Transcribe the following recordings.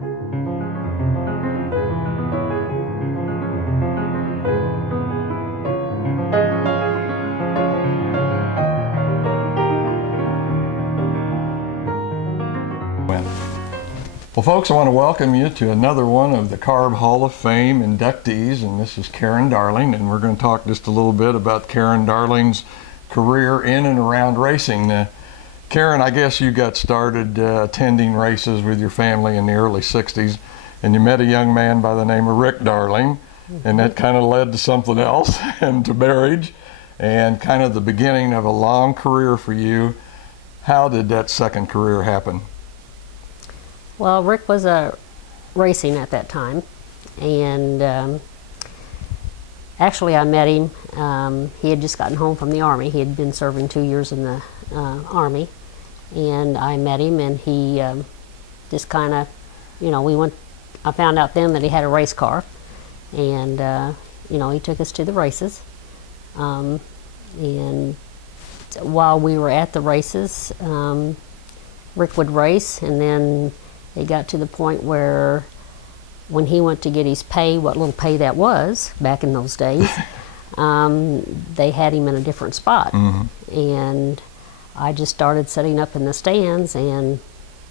Well, folks, I want to welcome you to another one of the CARB Hall of Fame inductees, and this is Karen Darling, and we're going to talk just a little bit about Karen Darling's career in and around racing. Karen, I guess you got started attending races with your family in the early 60s, and you met a young man by the name of Rick Darling, and that kind of led to something else, and to marriage, and kind of the beginning of a long career for you. How did that second career happen? Well, Rick was racing at that time, and actually I met him. He had just gotten home from the Army. He had been serving 2 years in the Army, and I met him, and he just kind of, you know, I found out then that he had a race car, and you know, he took us to the races, and while we were at the races, Rick would race, and then it got to the point where when he went to get his pay, what little pay that was back in those days, they had him in a different spot. And I just started setting up in the stands, and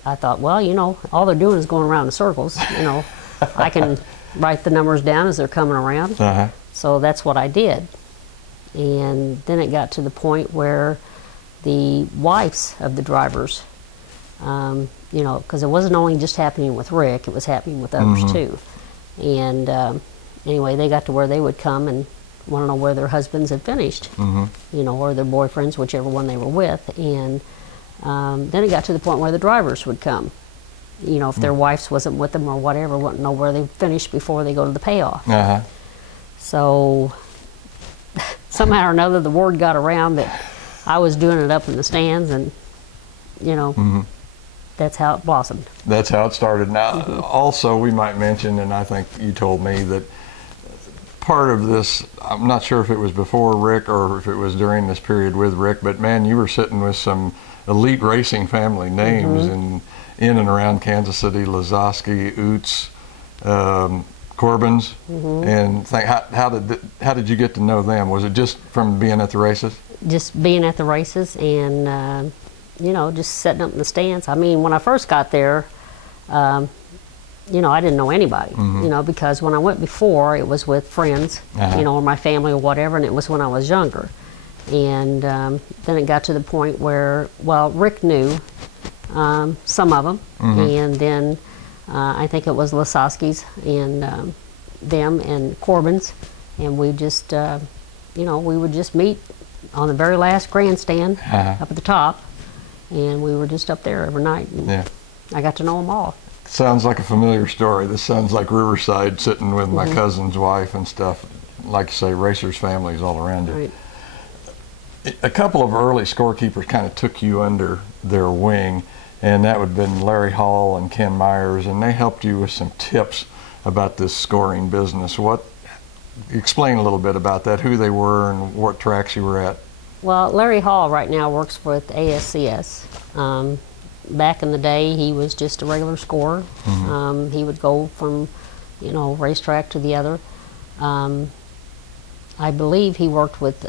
I thought, well, you know, all they're doing is going around in circles. You know, I can write the numbers down as they're coming around. So that's what I did. And then it got to the point where the wives of the drivers, you know, because it wasn't only just happening with Rick, it was happening with others too. And anyway, they got to where they would come and want to know where their husbands had finished, you know, or their boyfriends, whichever one they were with. And then it got to the point where the drivers would come. You know, if their wives wasn't with them or whatever, wouldn't know where they finished before they go to the payoff. So somehow or another, the word got around that I was doing it up in the stands, and, you know, that's how it blossomed. That's how it started. Now, also, we might mention, and I think you told me that part of this, I'm not sure if it was before Rick or if it was during this period with Rick, but man, you were sitting with some elite racing family names in and around Kansas City: Lazowski, Oots, Corbins, and how did you get to know them? Was it just from being at the races? Just being at the races, and you know, just setting up in the stands. I mean, when I first got there, you know, I didn't know anybody, you know, because when I went before, it was with friends, you know, or my family or whatever, and it was when I was younger. And then it got to the point where, well, Rick knew some of them, and then I think it was Lasowski's and them and Corbin's, and we just, you know, we would just meet on the very last grandstand up at the top, and we were just up there every night, and I got to know them all. Sounds like a familiar story. This sounds like Riverside, sitting with my cousin's wife and stuff. Like you say, racers' families all around you. A couple of early scorekeepers kind of took you under their wing, and that would have been Larry Hall and Ken Myers, and they helped you with some tips about this scoring business. Explain a little bit about that, who they were and what tracks you were at. Well, Larry Hall right now works with ASCS. Back in the day, he was just a regular scorer. He would go from, you know, racetrack to the other. I believe he worked with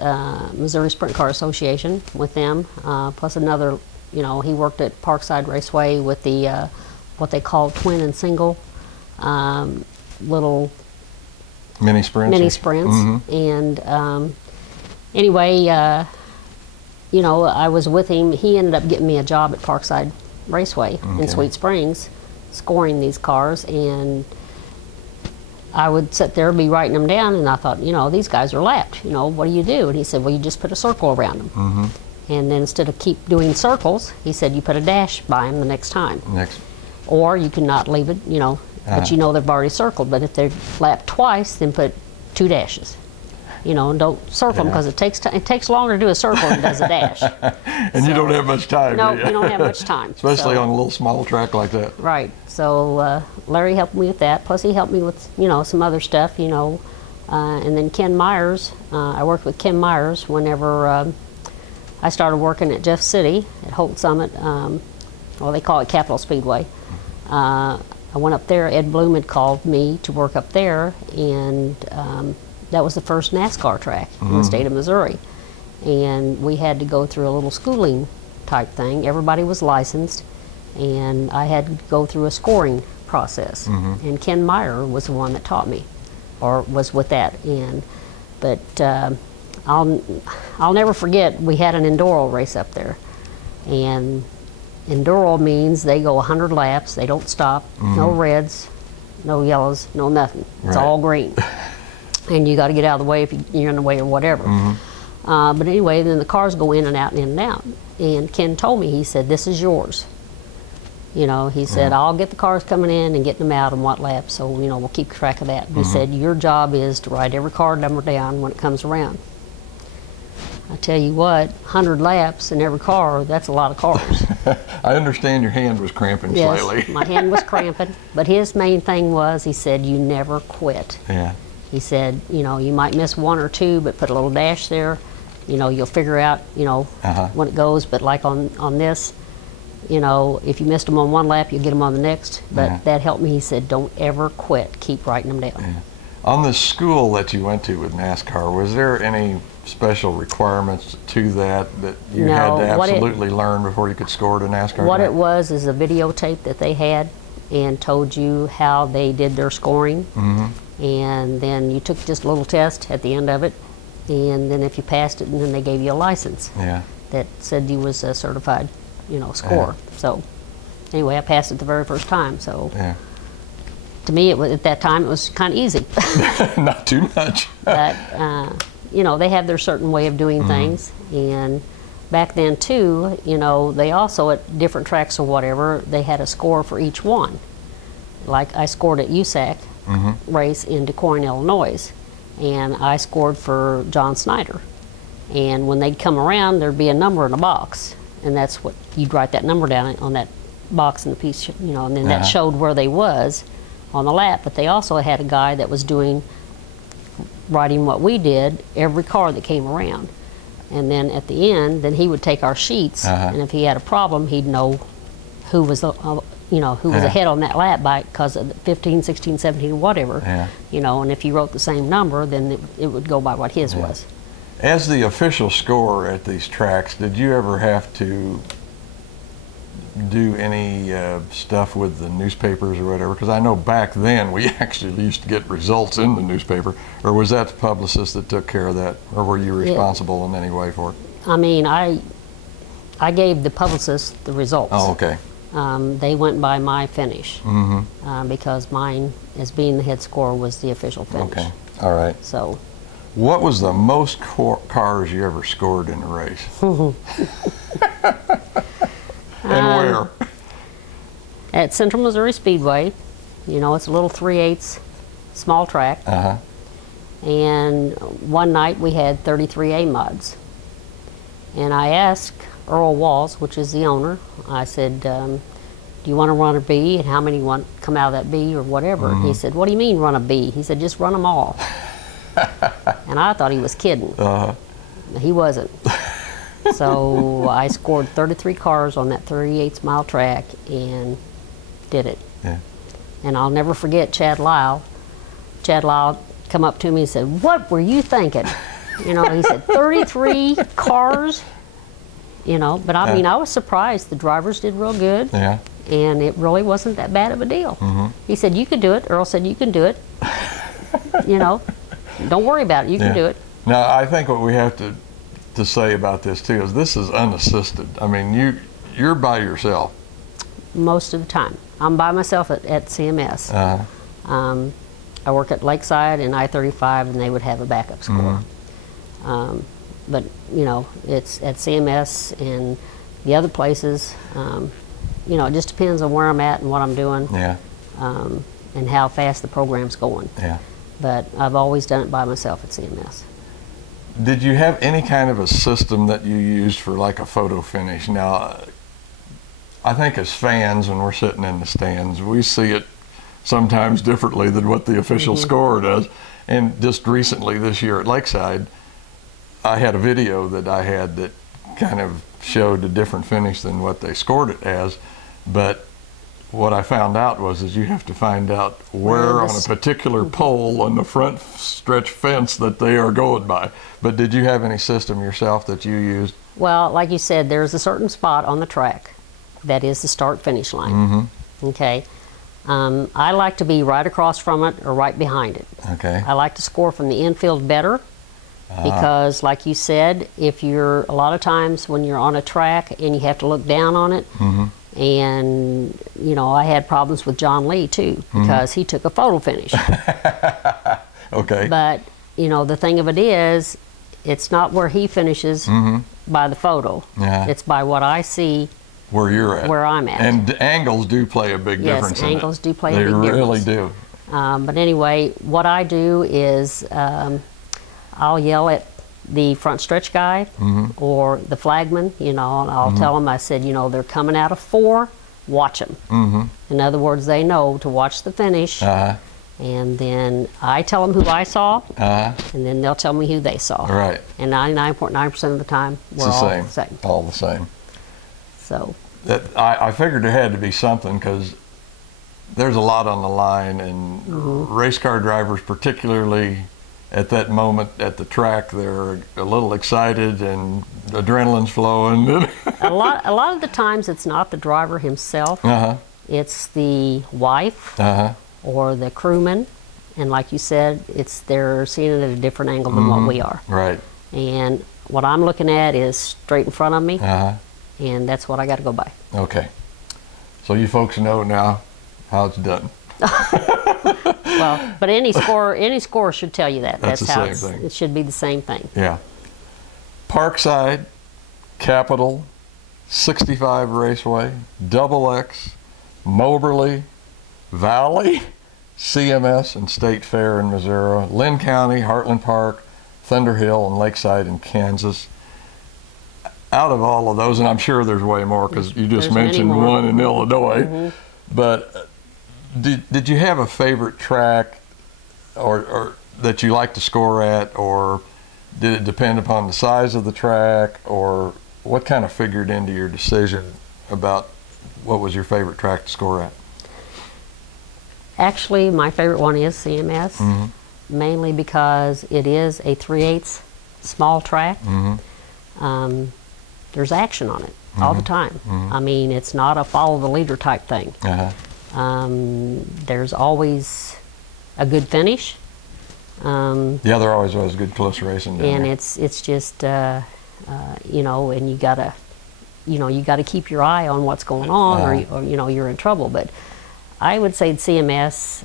Missouri Sprint Car Association with them, plus another, you know, he worked at Parkside Raceway with the, what they call twin and single, little mini sprints. And anyway, you know, I was with him. He ended up getting me a job at Parkside Raceway in Sweet Springs, scoring these cars, and I would sit there, be writing them down, and I thought, you know, these guys are lapped. You know, what do you do? And he said, well, you just put a circle around them. And then instead of keep doing circles, he said, you put a dash by them the next time. Or you can not leave it, you know, but you know they've already circled. But if they're lapped twice, then put 2 dashes. You know, and don't circle them, because it takes longer to do a circle than it does a dash. And so, you don't have much time. No, you don't have much time. Especially on a little small track like that. Right. So Larry helped me with that. Plus he helped me with, you know, some other stuff, you know. And then Ken Myers, I worked with Ken Myers whenever I started working at Jeff City at Holt Summit. Well, they call it Capital Speedway. I went up there. Ed Bloom had called me to work up there, and that was the first NASCAR track in the state of Missouri. And we had to go through a little schooling type thing. Everybody was licensed, and I had to go through a scoring process. And Ken Meyer was the one that taught me, or was with that. But I'll never forget, we had an enduro race up there, and enduro means they go 100 laps, they don't stop, no reds, no yellows, no nothing. It's all green. And you got to get out of the way if you're in the way or whatever. But anyway, then the cars go in and out and in and out. And Ken told me, he said, this is yours. You know, he said, I'll get the cars coming in and getting them out in what lap, so, you know, we'll keep track of that. He said, your job is to write every car number down when it comes around. I tell you what, 100 laps in every car, that's a lot of cars. I understand your hand was cramping slightly. Yes, my hand was cramping. But his main thing was, he said, you never quit. Yeah. He said, you know, you might miss one or two, but put a little dash there. You know, you'll figure out, you know, when it goes. But like on this, you know, if you missed them on one lap, you'll get them on the next. But that helped me. He said, don't ever quit. Keep writing them down. Yeah. On the school that you went to with NASCAR, was there any special requirements to that you had to absolutely learn before you could score at a NASCAR What track? it was is a videotape that they had and told you how they did their scoring. And then you took just a little test at the end of it, and then if you passed it, and then they gave you a license that said you was a certified, you know, scorer. So anyway, I passed it the very first time. So to me, it was, at that time, it was kind of easy. Not too much. But you know, they have their certain way of doing things, and back then too, you know, they also at different tracks or whatever, they had a score for each one. Like I scored at USAC race in DuQuoin, Illinois, and I scored for John Snyder. And when they'd come around, there'd be a number in a box, and that's what you'd write that number down on that box in the piece, you know, and then that showed where they was on the lap. But they also had a guy that was writing what we did every car that came around. And then at the end, then he would take our sheets, and if he had a problem, he'd know who was you know, who was ahead on that lap by, because of 15, 16, 17, whatever, you know, and if you wrote the same number, then it would go by what his was. As the official scorer at these tracks, did you ever have to do any stuff with the newspapers or whatever? Because I know back then we actually used to get results in the newspaper. Or was that the publicist that took care of that? Or were you responsible in any way for it? I mean, I gave the publicist the results. Oh, okay. They went by my finish because mine, as being the head scorer, was the official finish. Okay, all right. So, what was the most cars you ever scored in a race? And where? At Central Missouri Speedway. You know, it's a little 3/8 small track. And one night we had 33 A mods. And I asked Earl Walls, which is the owner, I said, do you want to run a B, and how many want to come out of that B or whatever? He said, what do you mean run a B? He said, just run them all. And I thought he was kidding. He wasn't. So I scored 33 cars on that 38 mile track and did it. And I'll never forget Chad Lyle. Chad Lyle come up to me and said, what were you thinking? You know, he said, 33 cars? You know, but I mean, I was surprised. The drivers did real good. And it really wasn't that bad of a deal. He said, you could do it. Earl said, you can do it. You know, don't worry about it. You can do it. Now, I think what we have to say about this too is this is unassisted. I mean, you're by yourself. Most of the time. I'm by myself at CMS. I work at Lakeside and I-35, and they would have a backup score. But, you know, it's at CMS and the other places, you know, it just depends on where I'm at and what I'm doing. And how fast the program's going. But I've always done it by myself at CMS. Did you have any kind of a system that you used for like a photo finish? Now, I think as fans, when we're sitting in the stands, we see it sometimes differently than what the official scorer does. And just recently this year at Lakeside, I had a video that I had that kind of showed a different finish than what they scored it as. But what I found out was is you have to find out where on a particular pole on the front stretch fence that they are going by. But did you have any system yourself that you used? Well, like you said, there's a certain spot on the track that is the start-finish line. Mm-hmm. Okay. I like to be right across from it or right behind it. Okay. I like to score from the infield better because, like you said, if you're a lot of times when you're on a track and you have to look down on it, and you know, I had problems with John Lee too because he took a photo finish. Okay. But you know, the thing of it is, it's not where he finishes by the photo. Yeah. It's by what I see. Where you're at. Where I'm at. And angles do play a big difference. Yes, angles do play a big difference. They really do. But anyway, what I do is I'll yell at the front stretch guy or the flagman, you know, and I'll tell them, I said, you know, they're coming out of 4, watch them. In other words, they know to watch the finish. And then I tell them who I saw, and then they'll tell me who they saw. Right. And 99.9% of the time, we're all the same. All the same. So that I figured there had to be something because there's a lot on the line, and race car drivers, particularly at that moment at the track, they're a little excited and adrenaline's flowing. a lot of the times it's not the driver himself, it's the wife or the crewman, and like you said, they're seeing it at a different angle than what we are. Right. And what I'm looking at is straight in front of me. And that's what I got to go by. Okay. So you folks know now how it's done. Well, but any score should tell you that. That's the same thing. It should be the same thing. Yeah. Parkside, Capitol, 65 Raceway, Double X, Moberly, Valley, CMS and State Fair in Missouri, Lynn County, Heartland Park, Thunder Hill, and Lakeside in Kansas. Out of all of those, and I'm sure there's way more because you just mentioned one in Illinois, but did you have a favorite track or that you like to score at, or did it depend upon the size of the track, or what kind of figured into your decision about what was your favorite track to score at? Actually, my favorite one is CMS, mainly because it is a 3/8 small track. There's action on it all the time. I mean, it's not a follow the leader type thing. There's always a good finish. Yeah, there always was good close racing. And it's just you know, and you gotta keep your eye on what's going on, or you know, you're in trouble. But I would say CMS.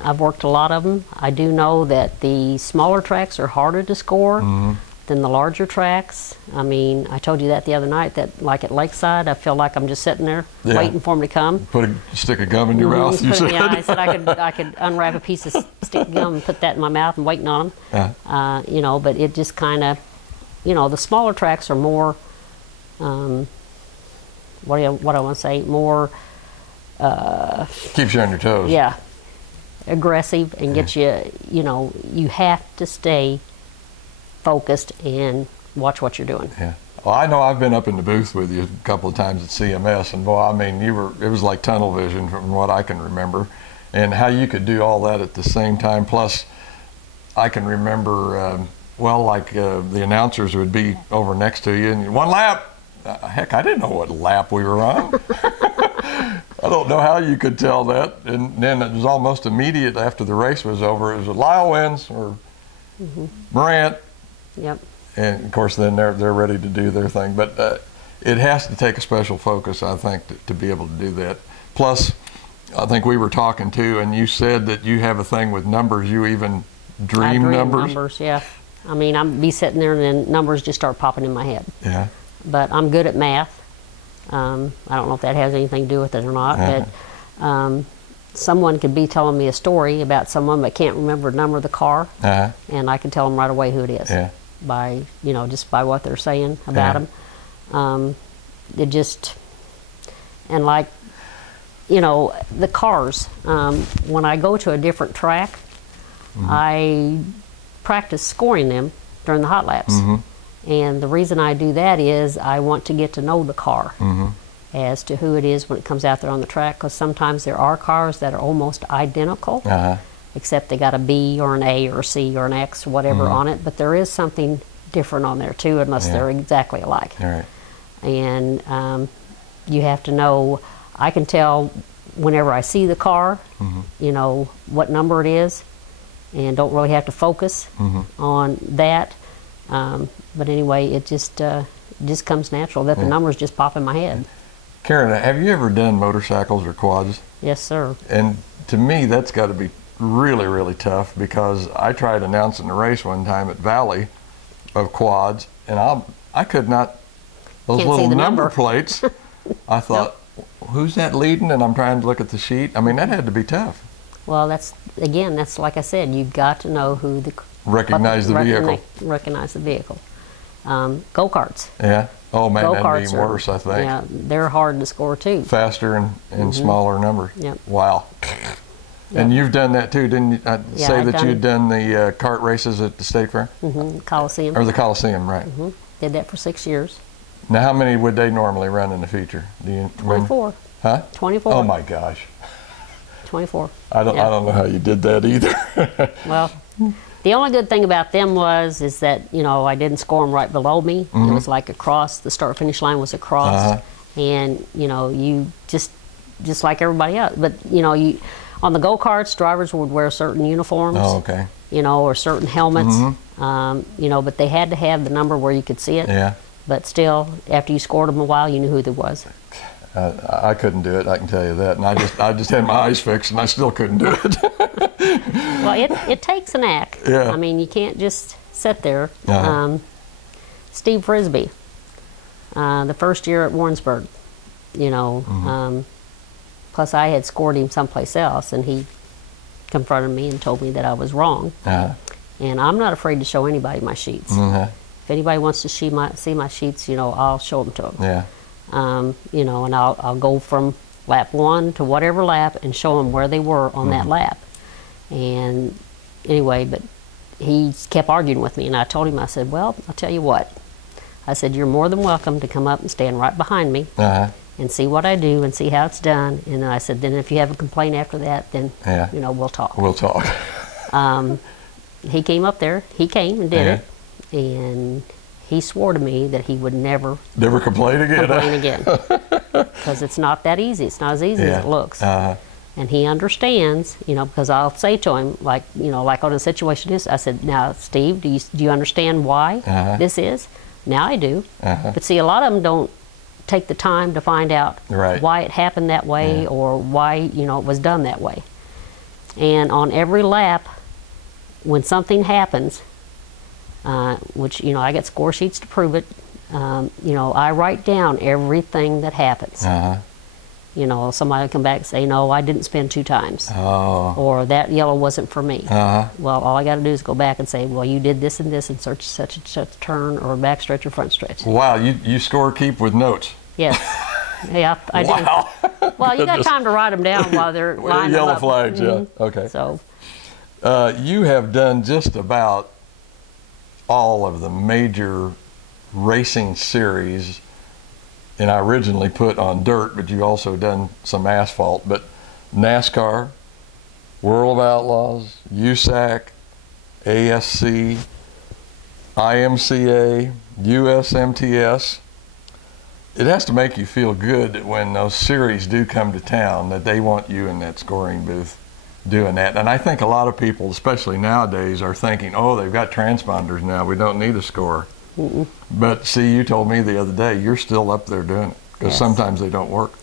I've worked a lot of them. I do know that the smaller tracks are harder to score than the larger tracks. I mean, I told you that the other night, that like at Lakeside, I feel like I'm just sitting there waiting for them to come. Stick a gum in your mouth, you said? Yeah, I said I could unwrap a piece of stick gum and put that in my mouth and waiting on them. You know, but it just kind of, you know, the smaller tracks are more, what I want to say, more... keeps you on your toes. Yeah. Aggressive and gets you, you know, you have to stay focused and watch what you're doing. Yeah. Well, I know I've been up in the booth with you a couple of times at CMS, and boy, I mean, it was like tunnel vision from what I can remember, and how you could do all that at the same time. Plus, I can remember, well, like the announcers would be over next to you, and 1 lap. Heck, I didn't know what lap we were on. I don't know how you could tell that. And then it was almost immediate after the race was over. It was Lyle wins or Morant. Yep. And of course, then they're ready to do their thing. But it has to take a special focus, I think, to be able to do that. Plus, I think we were talking too, and you said that you have a thing with numbers. You even dream numbers. Yeah. I mean, I'm be sitting there and then numbers just start popping in my head. Yeah. But I'm good at math. I don't know if that has anything to do with it or not, but someone could be telling me a story about someone but can't remember the number of the car, and I can tell them right away who it is by, you know, just by what they're saying about them. It just, and like, you know, the cars, when I go to a different track, I practice scoring them during the hot laps. And the reason I do that is I want to get to know the car. as to who it is when it comes out there on the track, because sometimes there are cars that are almost identical, except they got a B or an A or a C or an X or whatever on it, but there is something different on there too, unless they're exactly alike. All right. And you have to know, I can tell whenever I see the car, you know, what number it is, and don't really have to focus on that. But anyway, it just comes natural that the numbers just pop in my head. Karen, have you ever done motorcycles or quads? Yes, sir. And to me, that's got to be really, really tough, because I tried announcing a race one time at Valley of quads, and I could not, those Can't little see the number plates, I thought, who's that leading? And I'm trying to look at the sheet. I mean, that had to be tough. Well, that's like I said, you've got to know who the... Recognize the vehicle. Recognize the vehicle. Go-karts. Yeah. Oh man, that'd Go-karts be worse, I think. Yeah, they're hard to score too. Faster and smaller numbers. Yep. Wow. And you've done that too, didn't you? Say that you'd done the kart races at the State Fair? Coliseum. Or the Coliseum, right. Did that for 6 years. Now, how many would they normally run in the feature? Do you remember? 24. Huh? 24. Oh my gosh. 24. I don't know how you did that either. Well, the only good thing about them is that, you know, I didn't score them right below me. It was like across, the start finish line was across. And, you know, you just like everybody else. But, you know, on the go-karts, drivers would wear certain uniforms. Oh, okay. You know, or certain helmets. You know, but they had to have the number where you could see it. Yeah. But still, after you scored them a while, you knew who there was. I couldn't do it, I can tell you that. And I just had my eyes fixed, and I still couldn't do it. Well, it takes an act. Yeah. I mean, you can't just sit there. Steve Frisbee, the first year at Warrensburg, you know, plus I had scored him someplace else, and he confronted me and told me that I was wrong. And I'm not afraid to show anybody my sheets. If anybody wants to see my sheets, you know, I'll show them to them. Yeah. You know, and I'll go from lap 1 to whatever lap and show them where they were on that lap. And anyway, but he kept arguing with me, and I told him, I said, well, I'll tell you what. I said, you're more than welcome to come up and stand right behind me and see what I do and see how it's done. And then I said, then if you have a complaint after that, then, you know, we'll talk. We'll talk. He came up there. He came and did it. And he swore to me that he would never complain again. Because it's not that easy. It's not as easy as it looks. And he understands, you know, because I'll say to him, like, you know, like on a situation this, I said, now, Steve, do you understand why this is? Now I do. But see, a lot of them don't take the time to find out why it happened that way or why, you know, it was done that way. And on every lap, when something happens, which, you know, I get score sheets to prove it, you know, I write down everything that happens. You know, somebody will come back and say, no, I didn't spin 2 times. Or that yellow wasn't for me. Well, all I got to do is go back and say, well, you did this and this in such and such turn or back stretch or front stretch. Wow, you score keep with notes. Yes. Yeah, I do. Well, you got time to write them down while they're lined yellow up. flags, yeah. Okay. So, you have done just about all of the major racing series, and I originally put on dirt, but you also done some asphalt. But NASCAR, World of Outlaws, USAC, ASC, IMCA, USMTS. It has to make you feel good that when those series do come to town, that they want you in that scoring booth doing that. And I think a lot of people, especially nowadays, are thinking, oh, they've got transponders now, we don't need a score. But see, you told me the other day, you're still up there doing it, because sometimes they don't work.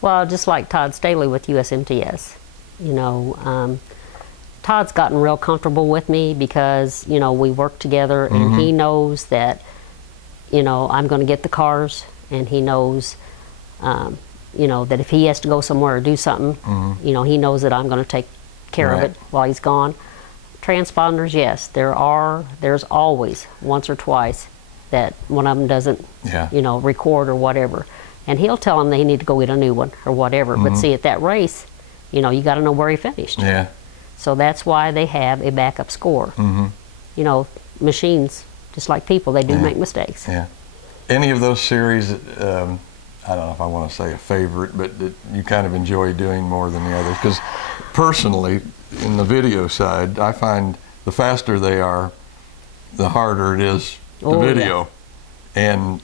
Well, just like Todd Staley with USMTS, you know, Todd's gotten real comfortable with me because, you know, we work together, and he knows that, you know, I'm going to get the cars, and he knows, you know, that if he has to go somewhere or do something, you know, he knows that I'm going to take care of it while he's gone. Transponders, yes, there's always once or twice that one of them doesn't, you know, record or whatever. And he'll tell them they need to go get a new one or whatever. But see, at that race, you know, you got to know where he finished. So that's why they have a backup score. You know, machines, just like people, they do make mistakes. Any of those series, I don't know if I want to say a favorite, but that you kind of enjoy doing more than the others? Because personally, in the video side, I find the faster they are, the harder it is to video. Yeah. And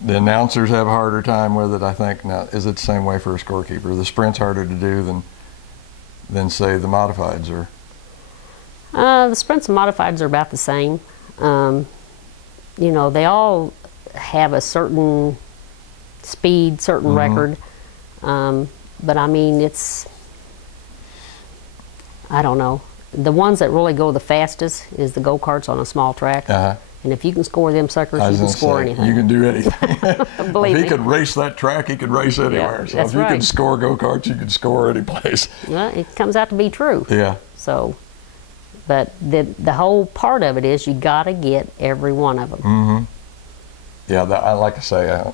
the announcers have a harder time with it, I think. Now, is it the same way for a scorekeeper? The sprint's harder to do than say, the modifieds are? The sprints and modifieds are about the same. You know, they all have a certain speed, certain record. But I mean, it's, I don't know. The ones that really go the fastest is the go-karts on a small track. And if you can score them suckers, you can score anything. You can do anything. Believe if he me. could race that track, he could race anywhere. Yeah, so if you could score go-karts, you could score any place. Well, it comes out to be true. Yeah. So, but the whole part of it is you got to get every one of them. Yeah, I like to say,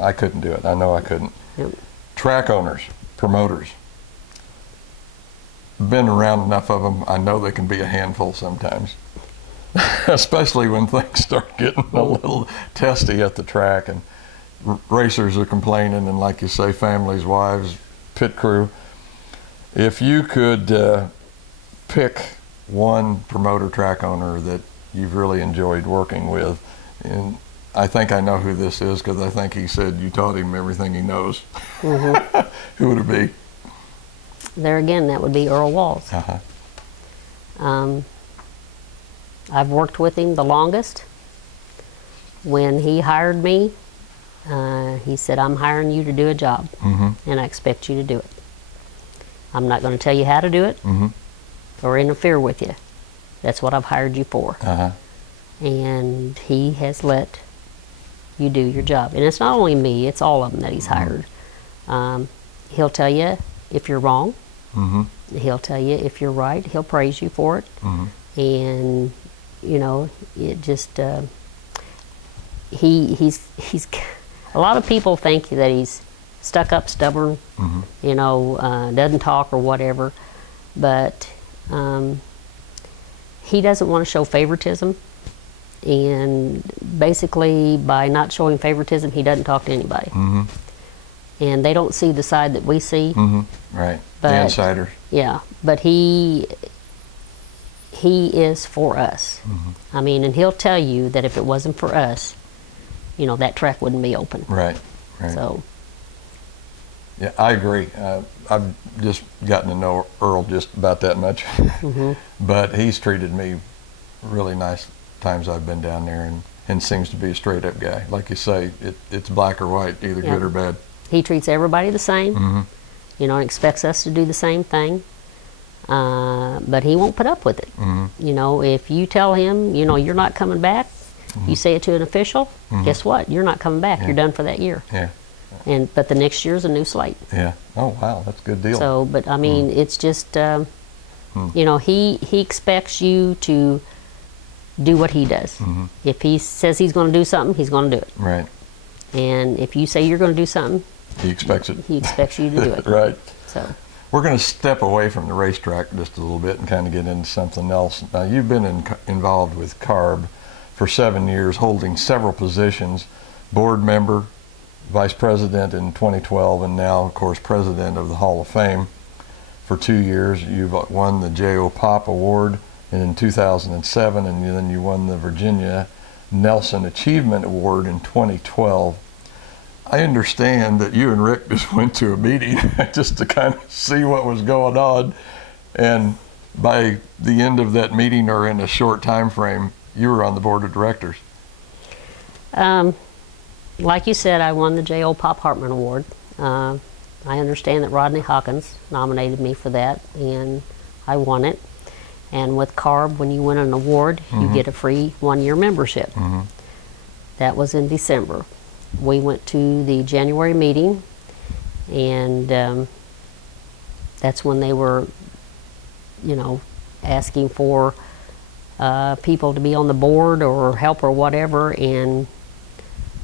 I couldn't do it. I know I couldn't. Yep. Track owners, promoters. Been around enough of them, I know they can be a handful sometimes. Especially when things start getting a little testy at the track and racers are complaining, and like you say, families, wives, pit crew. If you could pick one promoter track owner that you've really enjoyed working with, and I think I know who this is because I think he said you taught him everything he knows. Who would it be? There again, that would be Earl Walls. I've worked with him the longest. When he hired me, he said, I'm hiring you to do a job, and I expect you to do it. I'm not going to tell you how to do it or interfere with you. That's what I've hired you for. And he has let you do your job. And it's not only me, it's all of them that he's hired. He'll tell you if you're wrong. He'll tell you if you're right. He'll praise you for it. And you know, it just he's a lot of people think that he's stuck up, stubborn, you know, doesn't talk or whatever, but he doesn't want to show favoritism, and basically by not showing favoritism, he doesn't talk to anybody. And they don't see the side that we see. Right, but, the insiders. Yeah, but he is for us. I mean, and he'll tell you that if it wasn't for us, you know, that track wouldn't be open. Right. So. Yeah, I agree. I've just gotten to know Earl just about that much. But he's treated me really nice times I've been down there, and seems to be a straight up guy. Like you say, it's black or white, either good or bad. He treats everybody the same, you know, and expects us to do the same thing. But he won't put up with it. You know, if you tell him, you know, you're not coming back, you say it to an official, guess what? You're not coming back. You're done for that year. But the next year's a new slate. Oh, wow, that's a good deal. So, but I mean, it's just, you know, he expects you to do what he does. If he says he's going to do something, he's going to do it. Right. And if you say you're going to do something, he expects it. He expects you to do it. Right. So. We're going to step away from the racetrack just a little bit and kind of get into something else. Now, you've been involved with CARB for 7 years, holding several positions, board member, vice president in 2012, and now, of course, president of the Hall of Fame for 2 years. You've won the J.O. Pop Award in 2007, and then you won the Virginia Nelson Achievement Award in 2012. I understand that you and Rick just went to a meeting just to kind of see what was going on, and by the end of that meeting, or in a short time frame, you were on the board of directors. Like you said, I won the J.O. Pop Hartman Award. I understand that Rodney Hawkins nominated me for that, and I won it. And with CARB, when you win an award, you get a free 1-year membership. That was in December. We went to the January meeting, and that's when they were, you know, asking for people to be on the board or help or whatever, and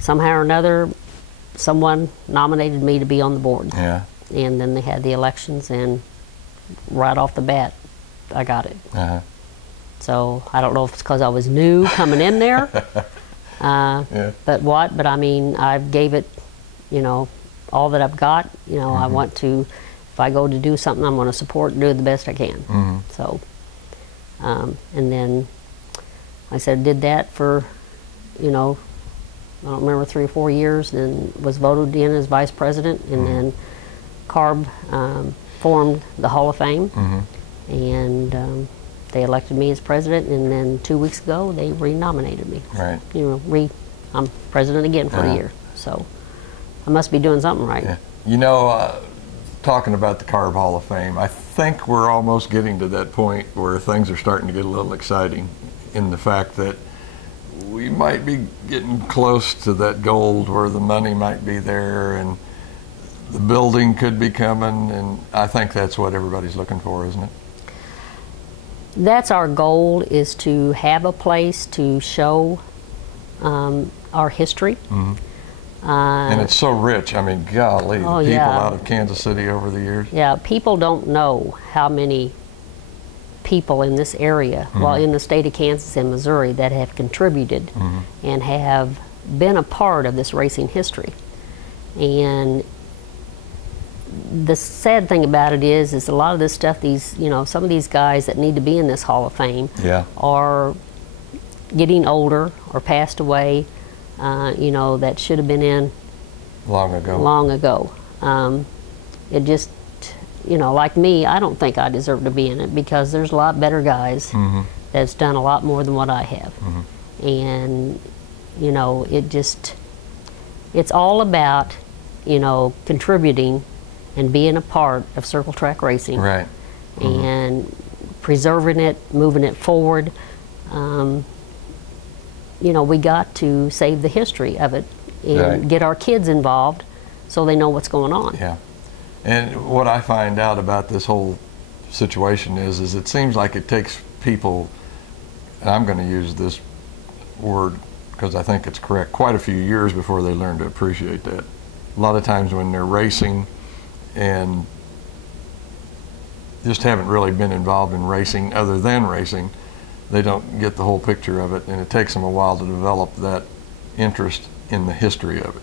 somehow or another, someone nominated me to be on the board. And then they had the elections, and right off the bat, I got it. So I don't know if it's because I was new coming in there, but I mean, I gave it you know, all that I've got. You know, I want to, if I go to do something, I'm going to support and do the best I can. So, and then, like I said, did that for, you know, I don't remember, 3 or 4 years, then was voted in as vice president, and then CARB formed the Hall of Fame, and they elected me as president, and then 2 weeks ago they renominated me. Right. You know, I'm president again for a year, so I must be doing something right. Yeah. You know, talking about the CARB Hall of Fame, I think we're almost getting to that point where things are starting to get a little exciting in the fact that we might be getting close to that gold where the money might be there and the building could be coming, and I think that's what everybody's looking for, isn't it? That's our goal, is to have a place to show our history. And it's so rich. I mean, golly, the people out of Kansas City over the years. Yeah, people don't know how many people in this area, well, in the state of Kansas and Missouri, that have contributed and have been a part of this racing history. And the sad thing about it is a lot of this stuff, these, you know, some of these guys that need to be in this Hall of Fame are getting older or passed away, you know, that should have been in long ago. It just, you know, like me, I don't think I deserve to be in it, because there's a lot better guys that's done a lot more than what I have. And, you know, it's all about, you know, contributing and being a part of circle track racing. Right. And preserving it, moving it forward. You know, we got to save the history of it and get our kids involved so they know what's going on. Yeah. And what I find out about this whole situation is it seems like it takes people, and I'm going to use this word because I think it's correct, quite a few years before they learn to appreciate that. A lot of times when they're racing and just haven't really been involved in racing other than racing, they don't get the whole picture of it, and it takes them a while to develop that interest in the history of it.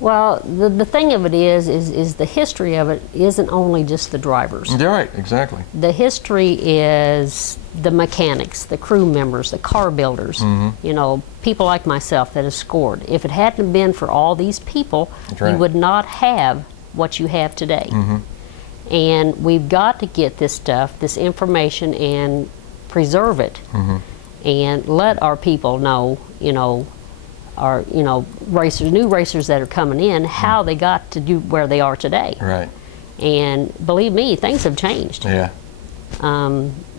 Well, the thing of it is the history of it isn't only just the drivers. You're right, exactly. The history is the mechanics, the crew members, the car builders, you know, people like myself that have scored. If it hadn't been for all these people, you would not have what you have today. And we've got to get this stuff, this information, and preserve it, and let our people know, you know, our, you know, racers, new racers that are coming in, how they got to do where they are today. Right. And believe me, things have changed. Yeah.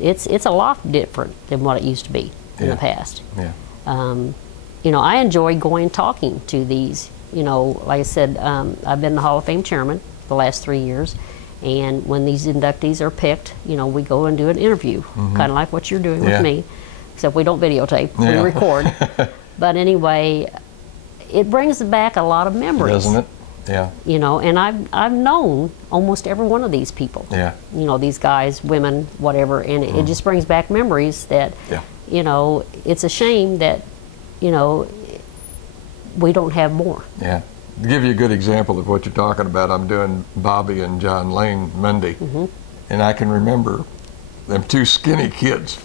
It's a lot different than what it used to be in the past. Yeah. You know, I enjoy going and talking to these, you know, like I said, I've been the Hall of Fame chairman the last 3 years, and when these inductees are picked, you know, we go and do an interview, kind of like what you're doing with me, except we don't videotape, we record. But anyway, it brings back a lot of memories. Doesn't it? Yeah. You know, and I've known almost every one of these people. Yeah. You know, these guys, women, whatever, and it just brings back memories that, you know, it's a shame that, you know, we don't have more. Yeah. To give you a good example of what you're talking about, I'm doing Bobby and John Lane Monday, and I can remember them two skinny kids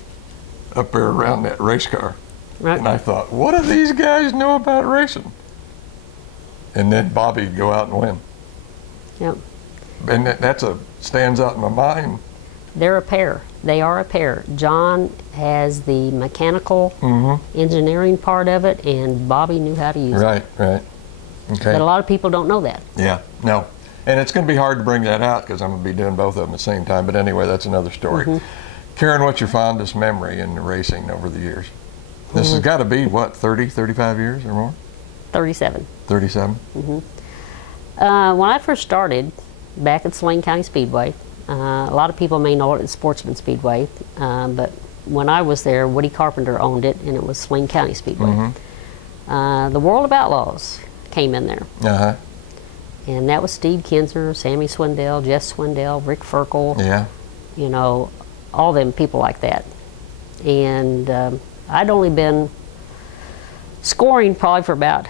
up there around that race car. Right. And I thought, what do these guys know about racing? And then Bobby would go out and win. Yep. And that's stands out in my mind. They're a pair. They are a pair. John has the mechanical engineering part of it, and Bobby knew how to use it. Right, right. Okay. But a lot of people don't know that. Yeah, no. And it's going to be hard to bring that out because I'm going to be doing both of them at the same time. But anyway, that's another story. Karen, what's your fondest memory in racing over the years? This has got to be, what, 30, 35 years or more? 37. 37? When I first started back at Saline County Speedway, a lot of people may know it as Sportsman Speedway, but when I was there, Woody Carpenter owned it, and it was Saline County Speedway. The World of Outlaws came in there. And that was Steve Kinzer, Sammy Swindell, Jess Swindell, Rick Ferkel, you know, all them people like that. And I'd only been scoring probably for about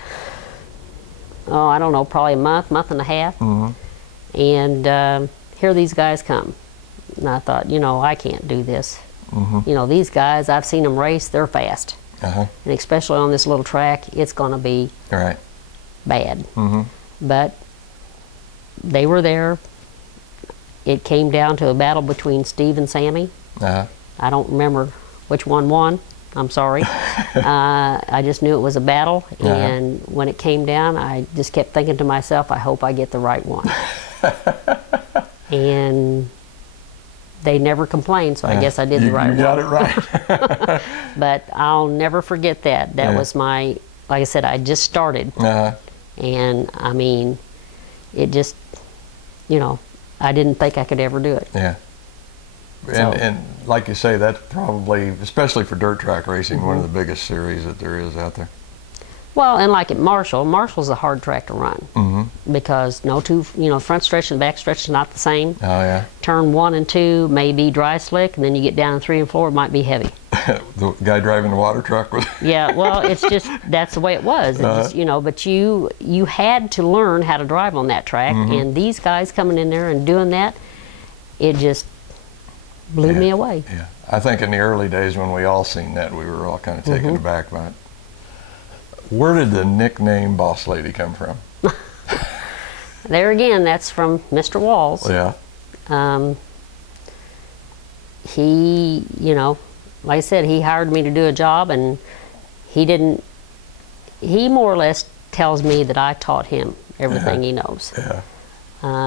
oh, I don't know, probably a month and a half. And here these guys come. And I thought, you know, I can't do this. You know, these guys, I've seen them race, they're fast. And especially on this little track, it's going to be bad. But they were there. It came down to a battle between Steve and Sammy. I don't remember which one won. I'm sorry. I just knew it was a battle, and when it came down, I just kept thinking to myself, I hope I get the right one. And they never complained, so I guess I did the right one. You got it right. But I'll never forget that. That was my, like I said, I just started. And I mean, it just, you know, I didn't think I could ever do it. And like you say, that's probably, especially for dirt track racing, one of the biggest series that there is out there. Well, and like at Marshall's a hard track to run because no two, you know, front stretch and back stretch is not the same. Turn 1 and 2 may be dry slick, and then you get down to 3 and 4, it might be heavy. The guy driving the water truck was. Well, it's just that's the way it was. Just, you know, but you had to learn how to drive on that track, and these guys coming in there and doing that, it just blew me away. I think in the early days when we all seen that, we were all kind of taken aback by it. Where did the nickname Boss Lady come from? There again, that's from Mr. Walls. He, you know, like I said, he hired me to do a job, and he more or less tells me that I taught him everything he knows.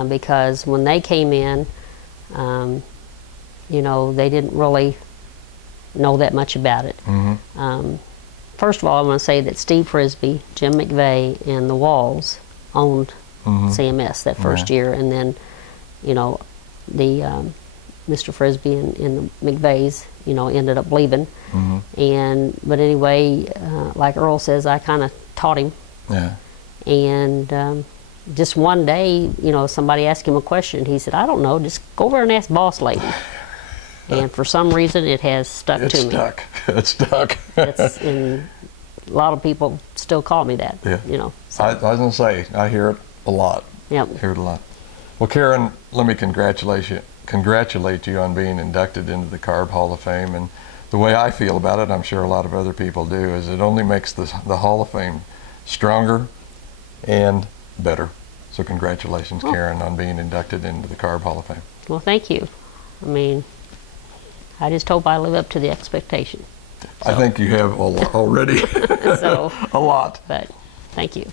Because when they came in, you know, they didn't really know that much about it. First of all, I want to say that Steve Frisbee, Jim McVeigh, and the Walls owned CMS that first year, and then, you know, the Mr. Frisbee and the McVeighs, you know, ended up leaving. But anyway, like Earl says, I kind of taught him. And just one day, you know, somebody asked him a question. He said, I don't know, just go over and ask Boss Lady. And for some reason, it has stuck to me. It's stuck. And a lot of people still call me that. You know. So. I was going to say, I hear it a lot. Hear it a lot. Well, Karen, let me congratulate you on being inducted into the CARB Hall of Fame. And the way I feel about it, I'm sure a lot of other people do, is it only makes the Hall of Fame stronger and better. So congratulations, Karen, on being inducted into the CARB Hall of Fame. Well, thank you. I mean, I just hope I live up to the expectation. So. I think you have already. So, a lot. But thank you.